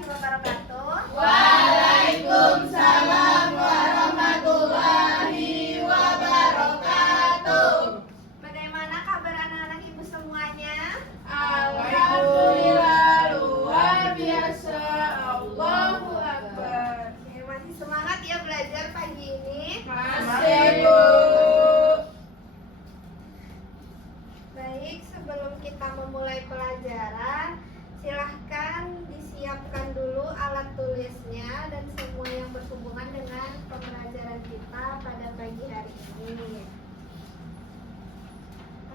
warahmatullahi wabarakatuh. Waalaikumsalam warahmatullahi wabarakatuh. Bagaimana kabar anak-anak ibu semuanya? Alhamdulillah luar biasa. Allahu Akbar. Oke, masih semangat ya belajar pagi ini? Masih Bu. Baik, sebelum kita memulai pelajaran, silahkan disiapkan dulu alat tulisnya dan semua yang berhubungan dengan pembelajaran kita pada pagi hari ini.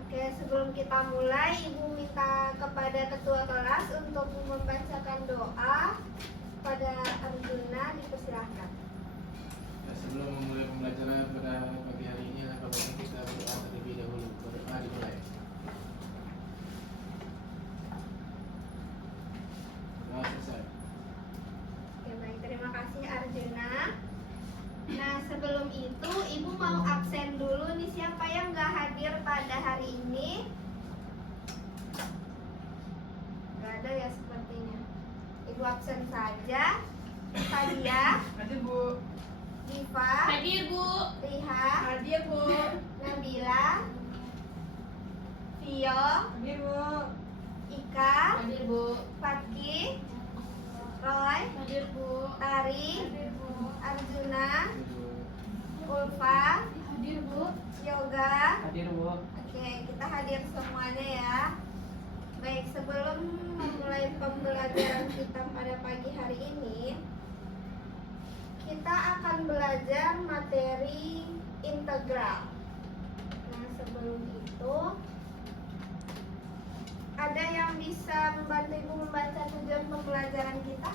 Oke, sebelum kita mulai, Ibu minta kepada ketua kelas untuk membacakan doa pada Arjuna, dipersilahkan. Ya, sebelum memulai pembelajaran pada pagi hari ini, kalau kita berdoa terlebih dahulu. Berdoa dimulai. Doa selesai. Oke, baik, terima kasih Arjuna. Nah, sebelum itu Ibu mau absen dulu nih, siapa yang nggak hadir pada hari ini? Nggak ada ya sepertinya. Ibu absen saja. Sadia, Hadir Bu. Diva, Hadir Bu. Riha, Hadir Bu. Nabila, Vio, Hadir Bu. Ika, Hadir Bu. Fatki, Roy, Hadir Bu. Tari, Bu. Arjuna, Ulfa, Hadir Bu. Yoga. Hadir Bu. Oke, kita hadir semuanya ya. Baik, sebelum memulai pembelajaran kita pada pagi hari ini, kita akan belajar materi integral. Nah, sebelum itu, ada yang bisa membantu Ibu membaca tujuan pembelajaran kita?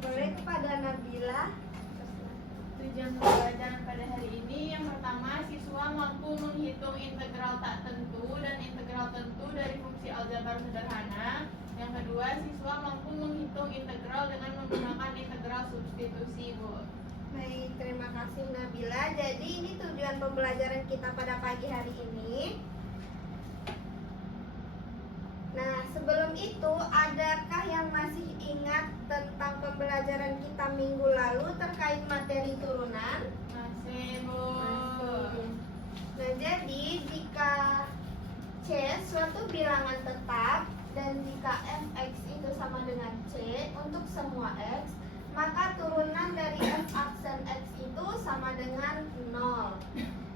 Boleh kepada Nabila. Tujuan pembelajaran pada hari ini yang pertama, siswa mampu menghitung integral tak tentu dan integral tentu dari fungsi aljabar sederhana. Yang kedua, siswa mampu menghitung integral dengan menggunakan integral substitusi, Bu. Baik, terima kasih Nabila. Jadi ini tujuan pembelajaran kita pada pagi hari ini. Nah, sebelum itu, adakah yang masih ingat tentang pembelajaran kita minggu lalu terkait materi turunan? Masih, Bu. Nah, jadi jika C suatu bilangan tetap dan jika fx itu sama dengan C untuk semua x, maka turunan dari f aksen x itu sama dengan 0.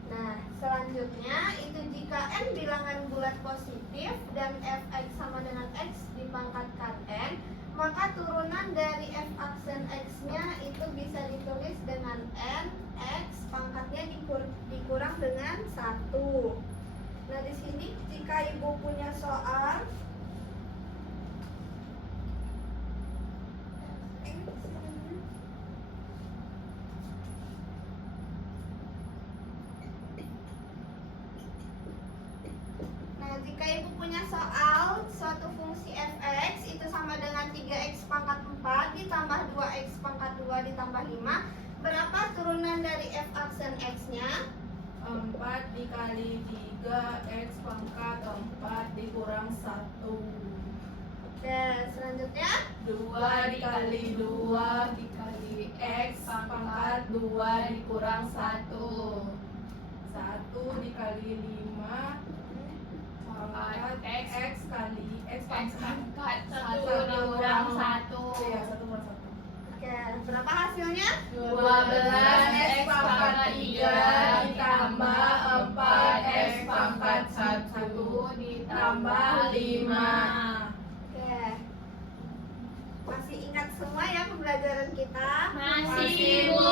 Nah, selanjutnya itu jika n bilangan bulat positif dan fx sama dengan x dipangkatkan n, maka turunan dari f aksen x-nya itu bisa ditulis dengan n, x pangkatnya dikurang dengan 1. Nah, di sini jika Ibu punya soal, jika Ibu punya soal suatu fungsi fx itu sama dengan 3x pangkat 4 ditambah 2x pangkat 2 ditambah 5, berapa turunan dari f aksen x-nya? 4 dikali 3 x pangkat 4 dikurang 1. Dan selanjutnya 2 dikali 2 dikali x pangkat 2 dikurang 1. 1 dikali 5 pangkat x kali x pangkat 1 dikurang 1. Iya, 1 kurang 1. oke, berapa hasilnya? 12 x pangkat 3 ditambah 4 x pangkat 1 ditambah 5. Oke, masih ingat semua ya pembelajaran kita? Masih, Bu.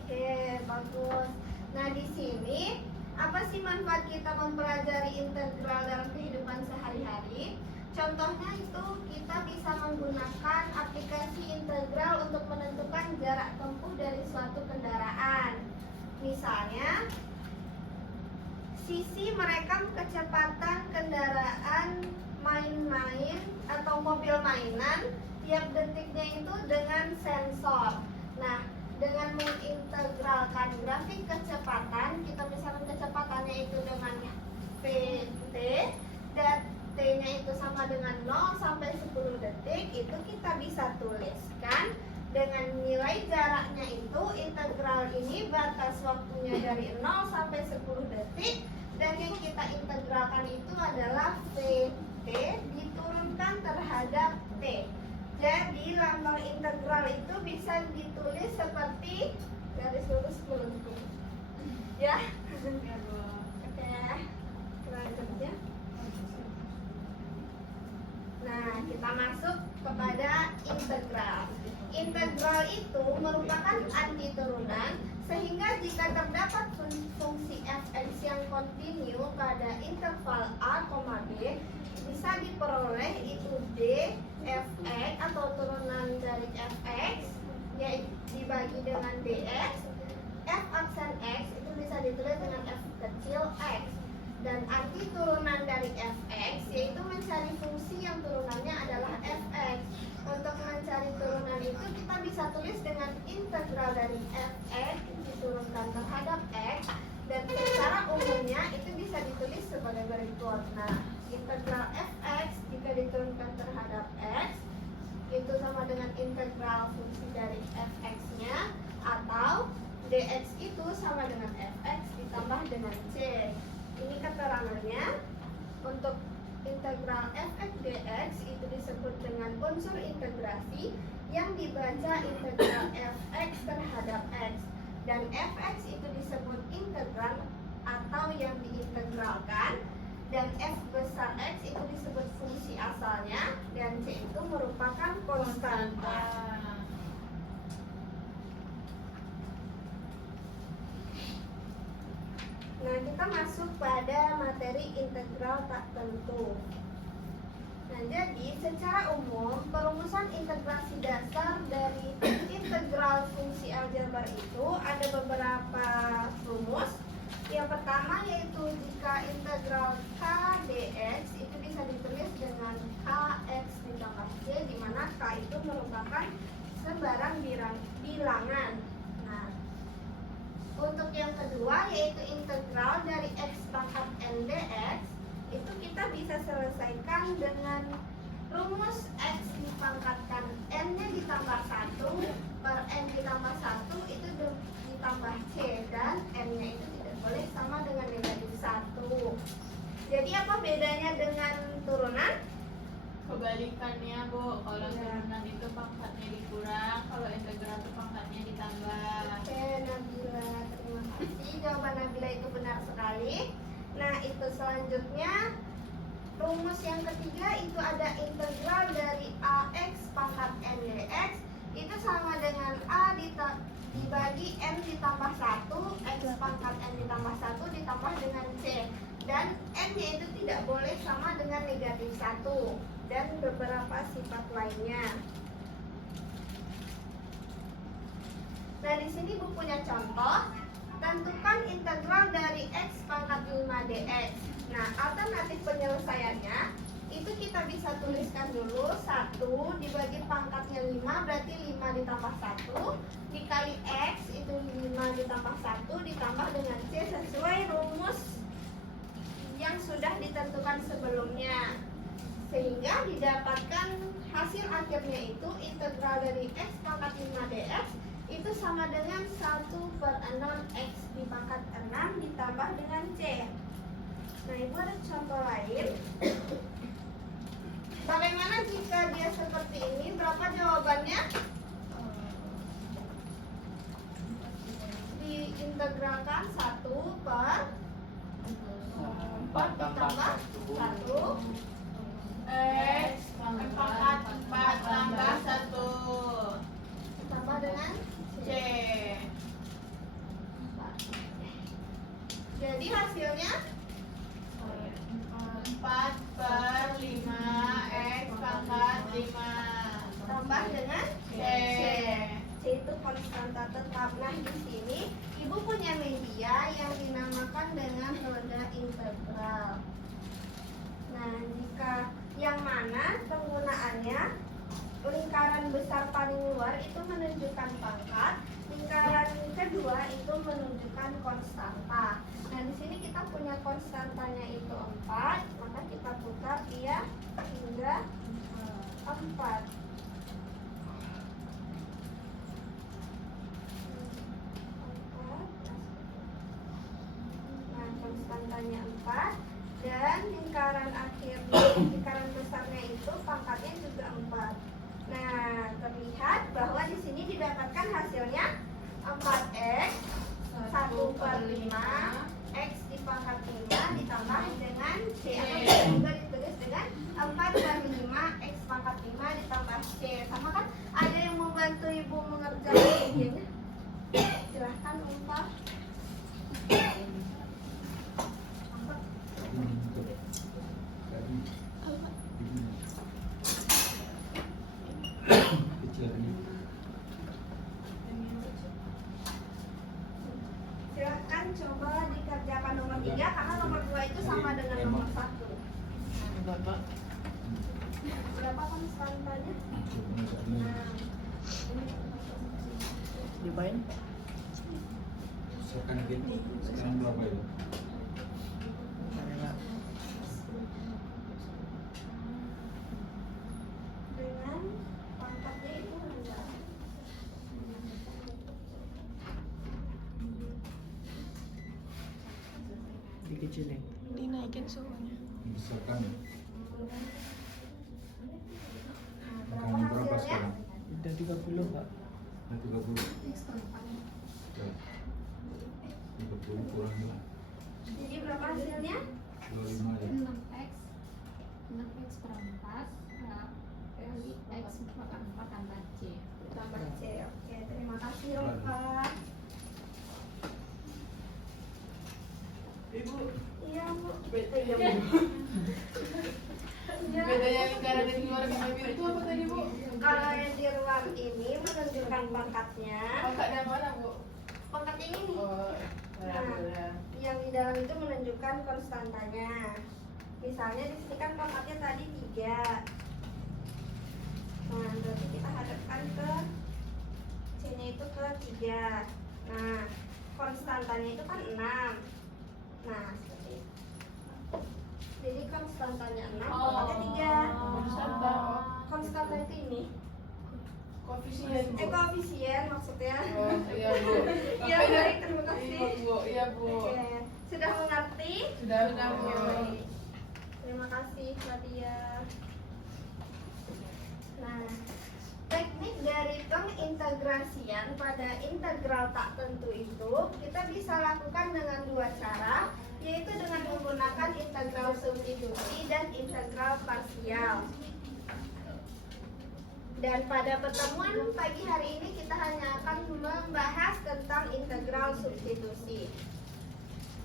Oke, bagus. Nah, di sini apa sih manfaat kita mempelajari integral dalam kehidupan sehari-hari? Contohnya itu kita bisa menggunakan aplikasi integral untuk menentukan jarak tempuh dari suatu kendaraan. Misalnya, sisi merekam kecepatan kendaraan main-main atau mobil mainan tiap detiknya itu dengan sensor. Nah, dengan mengintegralkan grafik kecepatan, kita misalkan kecepatannya itu dengan VT dan T-nya itu sama sama dengan 0 sampai 10 detik, itu kita bisa tuliskan dengan nilai jaraknya itu integral ini batas waktunya dari 0 sampai 10 detik, dan yang kita integralkan itu adalah VT diturunkan terhadap T. Jadi lambang integral itu bisa ditulis seperti garis lurus melengkung. Ya. Ya, Bu. Oke. Selanjutnya. Nah, kita masuk kepada integral. Integral itu merupakan antiturunan, sehingga jika terdapat fungsi fx yang kontinu pada interval a, b, bisa diperoleh itu d fx atau turunan dari fx, yaitu dibagi dengan dx. F aksen x itu bisa ditulis dengan f kecil x. Dan arti turunan dari fx yaitu mencari fungsi yang turunannya adalah fx. Untuk mencari turunan itu kita bisa tulis dengan integral dari fx diturunkan terhadap x, dan secara umumnya itu bisa ditulis sebagai berikut. Nah, integral fx jika diturunkan terhadap x itu sama dengan integral fungsi dari fx-nya, atau dx itu sama dengan fx ditambah dengan c. Ini keterangannya. Untuk integral fx dx itu disebut dengan unsur integrasi yang dibaca integral fx terhadap x, dan fx itu disebut integral atau yang diintegralkan, dan f besar x itu disebut fungsi asalnya, dan c itu merupakan konstanta. Nah, kita masuk pada materi integral tak tentu. Nah, jadi secara umum perumusan integrasi dasar dari integral fungsi aljabar itu ada beberapa rumus. Yang pertama yaitu jika integral k dx itu bisa ditulis dengan kx ditambah c, di mana k itu merupakan sebarang bilangan. Nah, untuk yang kedua yaitu integral dari x pangkat n dx, itu kita bisa selesaikan dengan rumus x dipangkatkan n-nya ditambah 1 per n ditambah 1 itu ditambah c, dan n-nya itu tidak boleh sama dengan negatif 1. Jadi apa bedanya dengan turunan? Kebalikannya, Bu. Kalau Ya. turunan itu pangkatnya dikurang, kalau integral itu pangkatnya ditambah. Oke, Nabila, terima kasih. Jawaban Nabila itu benar sekali. Nah, itu selanjutnya rumus yang ketiga itu ada integral dari ax pangkat n dx itu sama dengan a dibagi n ditambah 1 x pangkat n ditambah 1 ditambah dengan c, dan n-nya itu tidak boleh sama dengan negatif 1, dan beberapa sifat lainnya. Nah, di sini Bu punya contoh. Tentukan integral dari x pangkat 5 dx. Nah, alternatif penyelesaiannya itu kita bisa tuliskan dulu 1 dibagi pangkatnya 5, berarti 5 ditambah 1 dikali x itu 5 ditambah 1 ditambah dengan c sesuai rumus yang sudah ditentukan sebelumnya, sehingga didapatkan hasil akhirnya itu integral dari x pangkat 5 dx itu sama dengan 1 per 6 x di pangkat 6 ditambah dengan c. Nah, ibu ada contoh lain. Bagaimana jika dia seperti ini? Berapa jawabannya? Diintegralkan 1 per 4 ditambah 1 X pangkat 4 tambah 1 ditambah dengan C. Jadi hasilnya 4 per 5 X pangkat 5 tambah dengan C. C itu konstanta tetap. Nah, di sini ibu punya media yang dinamakan dengan roda integral. Nah, jika yang mana penggunaannya lingkaran besar paling luar itu menunjukkan pangkat, lingkaran kedua itu menunjukkan konstanta. Nah, di sini kita punya konstantanya itu 4, maka kita putar dia hingga ada 4. Nah, konstantanya 4 dan lingkaran besarnya itu pangkatnya juga 4. Nah, terlihat bahwa di sini didapatkan hasilnya 4x 1/5 x dipangkat 5 ditambah dengan c, atau bisa juga ditulis dengan 4/5 x pangkat 5 ditambah c. Sama kan? Ada yang membantu ibu mengerjakan ini? Silahkan Umpah. Silahkan coba dikerjakan nomor 3 karena nomor 2 itu sama dengan nomor 1. Berapa konstantanya? Nah, Dipain? Sekarang berapa itu? dengan pangkatnya itu rendah. Dikecilin. Dinaikin suhunya. Misalkan Nah, angkanya berapa berapa hasilnya? sekarang? Udah 30 Pak. Nah, 30. Ya. 30 kurang 2. Jadi berapa hasilnya? 25 ya. 6x 6x per 4 kali x per 4 tambah c. Tambah C. Oke, terima kasih Roka. Ibu, Iya, Bu. bedanya lingkaran yang di luar sama biru itu apa tadi Bu? Kalau yang di luar ini menunjukkan pangkatnya. Pangkat yang mana Bu? Pangkat yang ini. Oh, ya. Yang di dalam itu menunjukkan konstantanya. Misalnya di sini kan pangkatnya tadi 3. Nah, berarti kita hadapkan ke C-nya itu ke 3. Nah, konstantanya itu kan 6. Nah, seperti itu. Jadi konstantanya 6, pangkatnya 3. Konstanta. Konstanta itu ini. Koefisien Bu. Koefisien maksudnya. Oh, iya Bu. Ya, Makanya- baik, terima kasih. Iya Bu, iya Bu. Oke, sudah mengerti? Sudah Bu. Oke, baik. Terima kasih Nadia. Nah, teknik dari pengintegrasian pada integral tak tentu itu kita bisa lakukan dengan 2 cara, yaitu dengan menggunakan integral substitusi dan integral parsial. Dan pada pertemuan pagi hari ini kita hanya akan membahas tentang integral substitusi.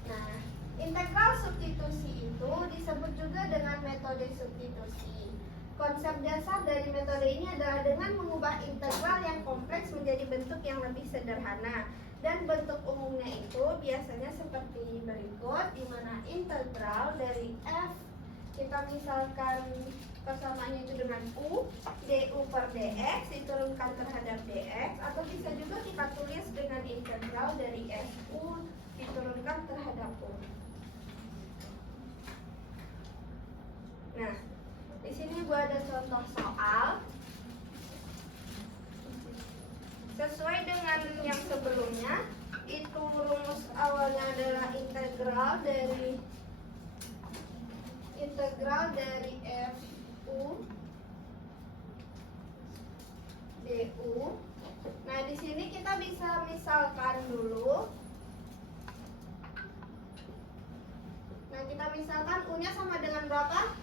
Nah, integral substitusi itu disebut juga dengan metode substitusi. Konsep dasar dari metode ini adalah dengan mengubah integral yang kompleks menjadi bentuk yang lebih sederhana. Dan bentuk umumnya itu biasanya seperti berikut, di mana integral dari f kita misalkan persamaannya itu dengan u, du per dx diturunkan terhadap dx, atau bisa juga kita tulis dengan integral dari fu diturunkan terhadap u. Nah, di sini gua ada contoh soal. Sesuai dengan yang sebelumnya, itu rumus awalnya adalah integral dari fu du. Nah, di sini kita bisa misalkan dulu. Nah, kita misalkan u-nya sama dengan berapa?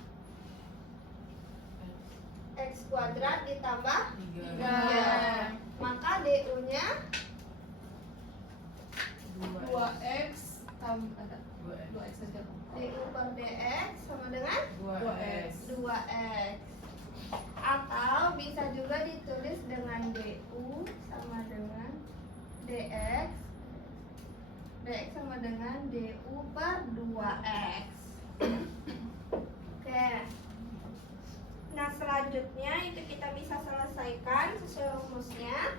X kuadrat ditambah 3. Maka du-nya 2x tambah 2x saja. du per dx sama dengan 2x. 2x. Atau bisa juga ditulis dengan du sama dengan dx. Dx sama dengan du per 2x. Oke. Nah, selanjutnya itu kita bisa selesaikan sesuai rumusnya.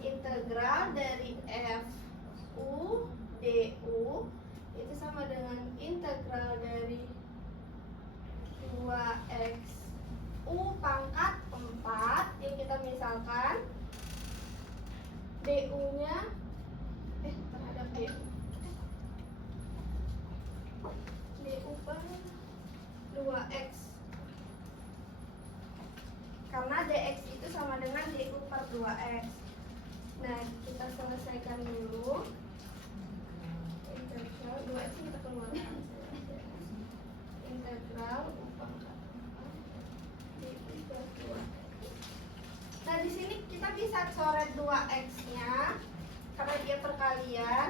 Integral dari fu du itu sama dengan integral dari 2x pangkat 4. Yuk kita misalkan DU-nya terhadap DU per 2X. Karena DX itu sama dengan DU per 2X. Nah, kita selesaikan dulu. Integral 2X kita keluarkan. Integral U pangkat 4 DU per 2X. Nah, di sini kita bisa coret 2X-nya karena dia perkalian,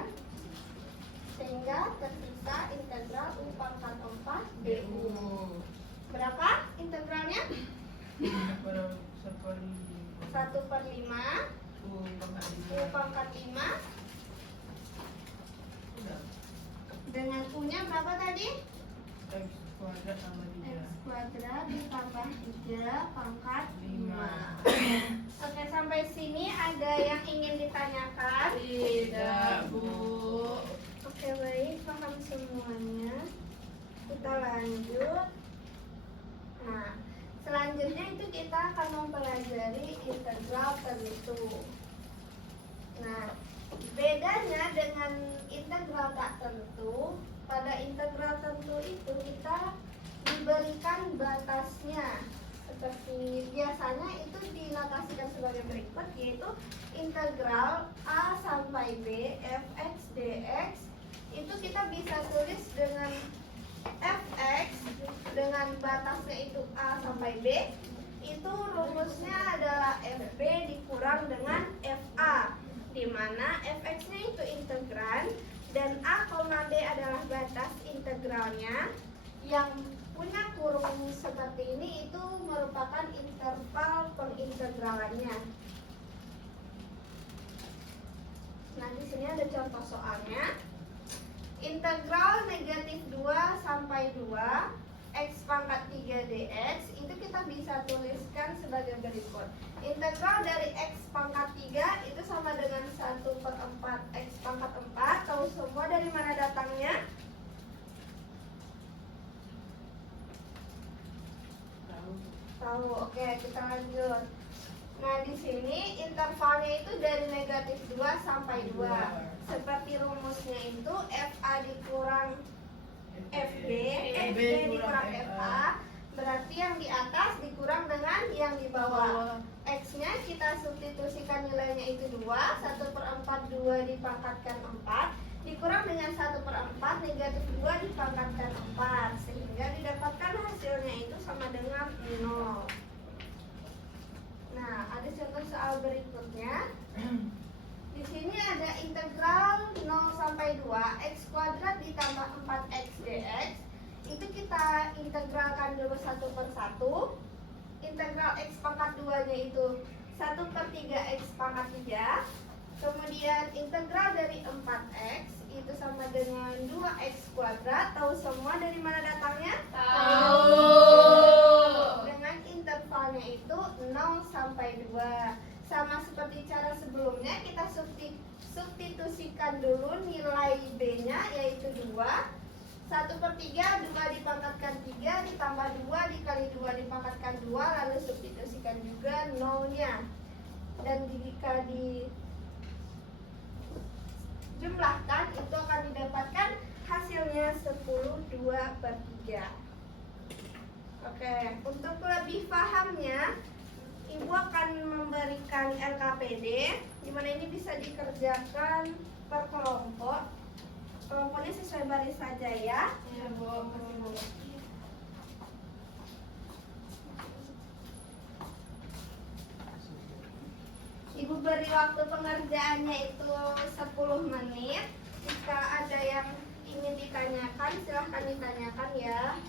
sehingga tersisa integral U pangkat 4 DU. Berapa integralnya? 1/5 U pangkat 5 dengan U-nya berapa tadi? X kuadrat tambah X kuadrat ditambah 3 pangkat 5. 5. Oke, sampai sini ada yang ingin ditanyakan? Tidak, Bu. Oke, baik, paham semuanya. Kita lanjut. Nah, selanjutnya itu kita akan mempelajari integral tertentu. Nah, bedanya dengan integral tak tentu, pada integral tentu itu kita diberikan batasnya. Seperti biasanya itu dinotasikan sebagai berikut, yaitu integral A sampai B fx dx. Itu kita bisa tulis dengan fx dengan batasnya itu A sampai B. Itu rumusnya adalah fb dikurang dengan fa, di mana fx-nya itu integran dan A, B adalah batas integralnya. Yang punya kurung seperti ini itu merupakan interval perintegralannya. Nah, di sini ada contoh soalnya. Integral negatif 2 sampai 2 X pangkat 3 dx itu kita bisa tuliskan sebagai berikut. Integral dari X pangkat 3 itu sama dengan 1/4 X pangkat 4. Tahu semua dari mana datangnya? Tahu. Oke, kita lanjut. Nah, di sini intervalnya itu dari negatif 2 sampai 2. Seperti rumusnya itu FA dikurang FB, FB dikurang FA, berarti yang di atas dikurang dengan yang di bawah. X-nya kita substitusikan nilainya itu 2, 1/4 2 dipangkatkan 4, dikurang dengan 1/4 negatif 2 dipangkatkan 4, sehingga didapatkan hasilnya itu sama dengan 0. Nah, ada contoh soal berikutnya. Di sini ada integral 0 sampai 2 X kuadrat ditambah 4X dx. Itu kita integralkan dulu satu per satu. Integral X pangkat 2-nya itu 1/3 X pangkat 3. Kemudian integral dari 4X itu sama dengan 2X kuadrat. Tahu semua dari mana datangnya? Tahu. Dengan intervalnya itu 0 sampai 2. Sama seperti cara sebelumnya, kita substitusikan dulu nilai B-nya, yaitu 2. 1/3 2 dipangkatkan 3 ditambah 2 dikali 2 dipangkatkan 2, lalu substitusikan juga 0-nya. Dan jika dijumlahkan itu akan didapatkan hasilnya 10 2/3. Oke, untuk lebih pahamnya Ibu akan memberikan LKPD, di mana ini bisa dikerjakan per kelompok. Kelompoknya sesuai baris saja ya. Iya, Bu. Ibu beri waktu pengerjaannya itu 10 menit. Jika ada yang ingin ditanyakan, silahkan ditanyakan ya.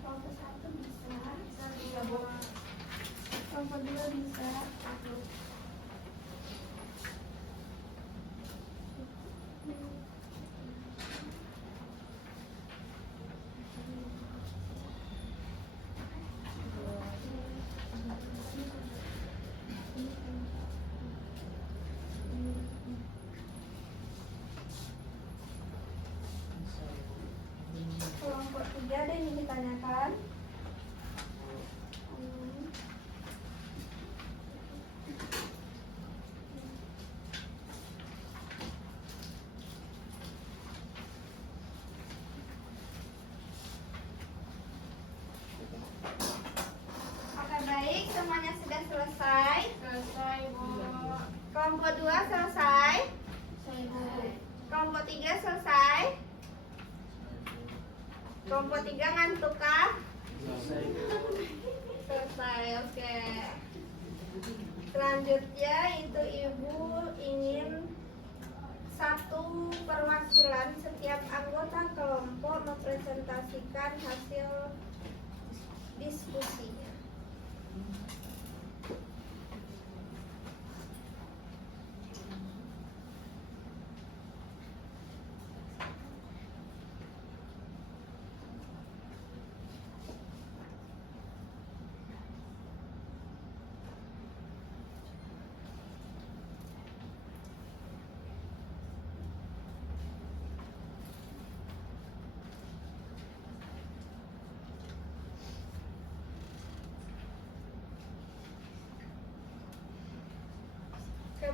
Kelompok 1 bisa. Iya, Bu. Kelompok 2 bisa. kelompok 3 ada yang ditanyakan? Oke, baik, semuanya sudah selesai. Selesai, Bu. Kelompok 2 selesai. Kelompok 3 selesai. Kelompok 3 ngantuk kah? Selesai, oke. Selanjutnya itu ibu ingin satu perwakilan setiap anggota kelompok mempresentasikan hasil diskusinya.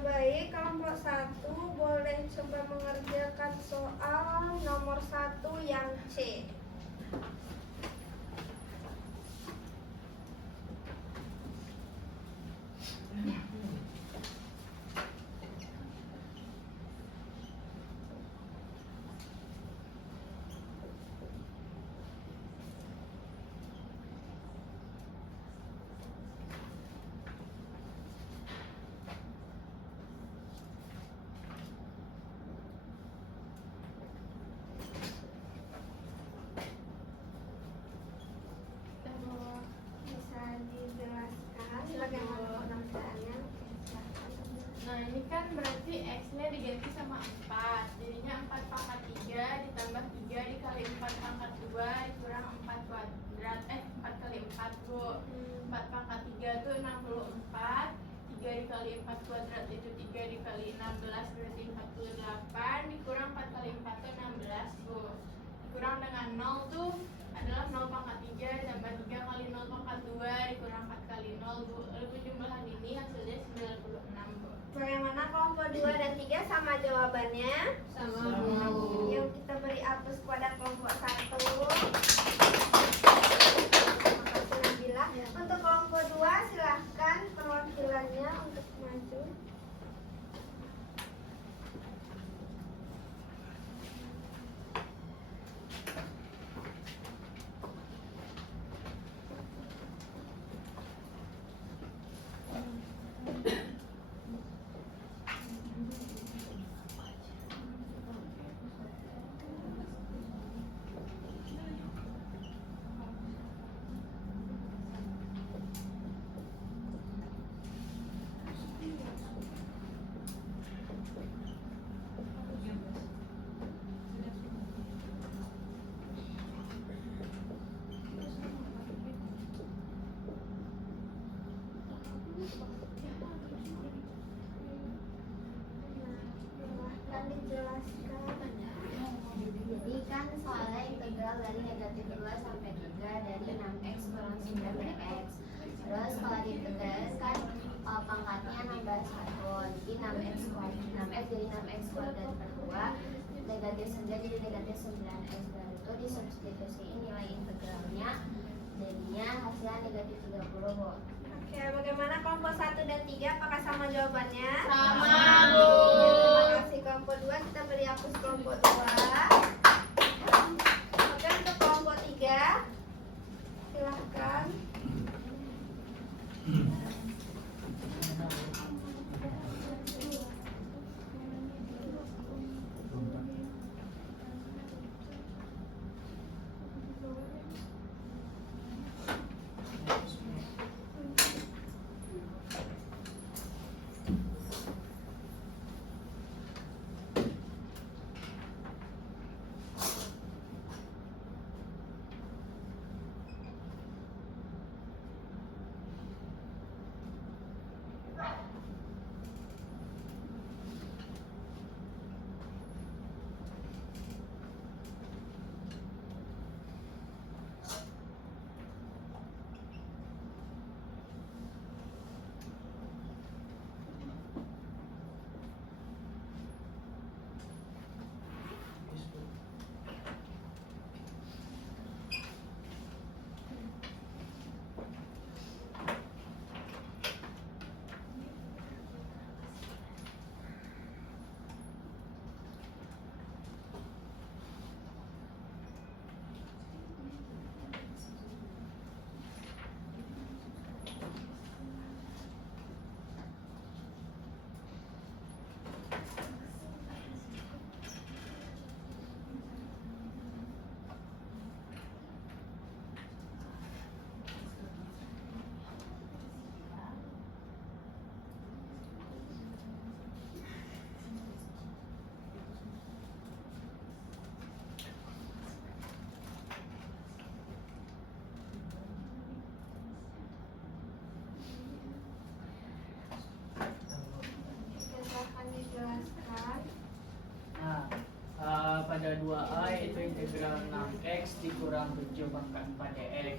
Baik, kelompok 1 boleh coba mengerjakan soal nomor 1 yang C. Bisa dijelaskan bagaimana pengerjaannya? Nah, ini kan berarti X-nya diganti sama 4. Jadinya 4 pangkat 3 ditambah 3 dikali 4 pangkat 2 dikurang 4 kuadrat. 4 kali 4, Bu. 4 pangkat 3 itu 64. 3 dikali 4 kuadrat itu 3 dikali 16 berarti 48. Dikurang 4 kali 4 itu 16, Bu. Dikurang dengan 0 tuh adalah 0 pangkat 3 ditambah 3 kali 0 pangkat 2 dikurang 4 kali 0, Bu. Lalu penjumlahan ini hasilnya 96, Bu. Bagaimana kelompok 2 dan 3 sama jawabannya? Sama, Bu. Yuk kita beri aplaus kepada kelompok 1. Terima kasih Nabila. Untuk kelompok 2 silahkan perwakilannya untuk maju. Silahkan dijelaskan. Jadi kan soalnya integral dari negatif 2 sampai 3 dari 6x kurang 9x. Terus kalau diintegralkan pangkatnya nambah 1. Jadi 6x jadi 6x kuadrat per 2. Negatif 9 jadi negatif 9x. Baru itu disubstitusiin nilai integralnya. Jadinya hasilnya negatif 30, Bu. Oke, bagaimana kelompok 1 dan 3? Apakah sama jawabannya? Sama, Bu. Terima kasih kelompok 2. Kita beri hapus kelompok 2. Oke, untuk kelompok 3 silahkan. 7 pangkat 4 dx.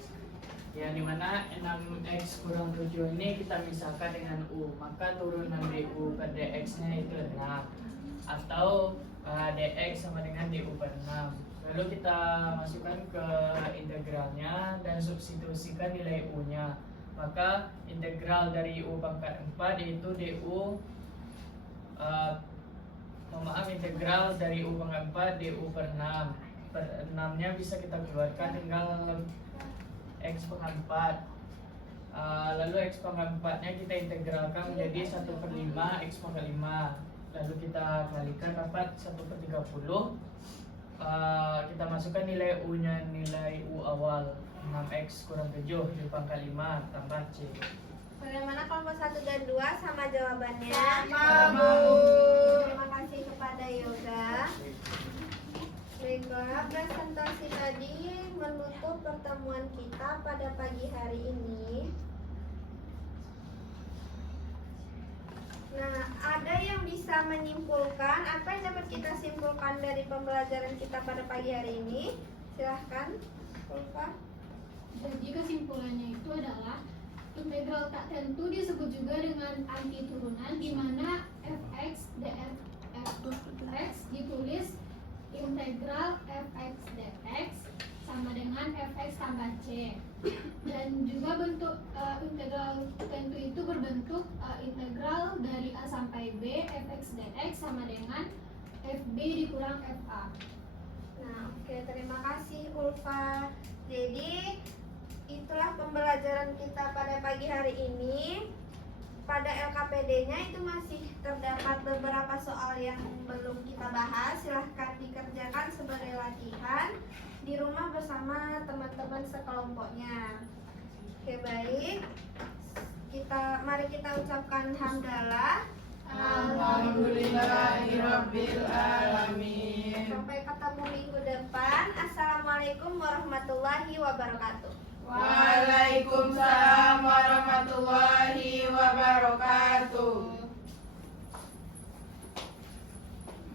Yang dimana 6x kurang 7 ini kita misalkan dengan u, maka turunan du per dx nya itu 6, atau dx sama dengan du per 6. Lalu kita masukkan ke integralnya dan substitusikan nilai u nya, maka integral dari u pangkat 4 yaitu du integral dari u pangkat 4 du per 6. Per 6 nya bisa kita keluarkan tinggal x pangkat 4. Lalu x pangkat 4 nya kita integralkan menjadi 1/5 x pangkat 5. Lalu kita kalikan dapat 1/30. Kita masukkan nilai u nya, nilai u awal 6x kurang 7 di pangkat 5 tambah c. Bagaimana kelompok 1 dan 2 sama jawabannya? Sama, Bu. Terima kasih kepada Yoga. Baiklah, presentasi tadi menutup pertemuan kita pada pagi hari ini. Nah, ada yang bisa menyimpulkan apa yang dapat kita simpulkan dari pembelajaran kita pada pagi hari ini? Silahkan, Ulfa. Jadi kesimpulannya itu adalah integral tak tentu disebut juga dengan anti turunan, di mana fx dfx ditulis integral fx dx sama dengan fx tambah c, dan juga bentuk integral tentu itu berbentuk integral dari a sampai b fx dx sama dengan fb dikurang fa. Nah, oke, terima kasih Ulfa. Jadi itulah pembelajaran kita pada pagi hari ini. Pada LKPD-nya itu masih terdapat beberapa soal yang belum kita bahas. Silahkan dikerjakan sebagai latihan di rumah bersama teman-teman sekelompoknya. Oke, baik. Mari kita ucapkan hamdalah. Alhamdulillahirabbil alamin. Sampai ketemu minggu depan. Assalamualaikum warahmatullahi wabarakatuh. Waalaikumsalam warahmatullahi wabarakatuh.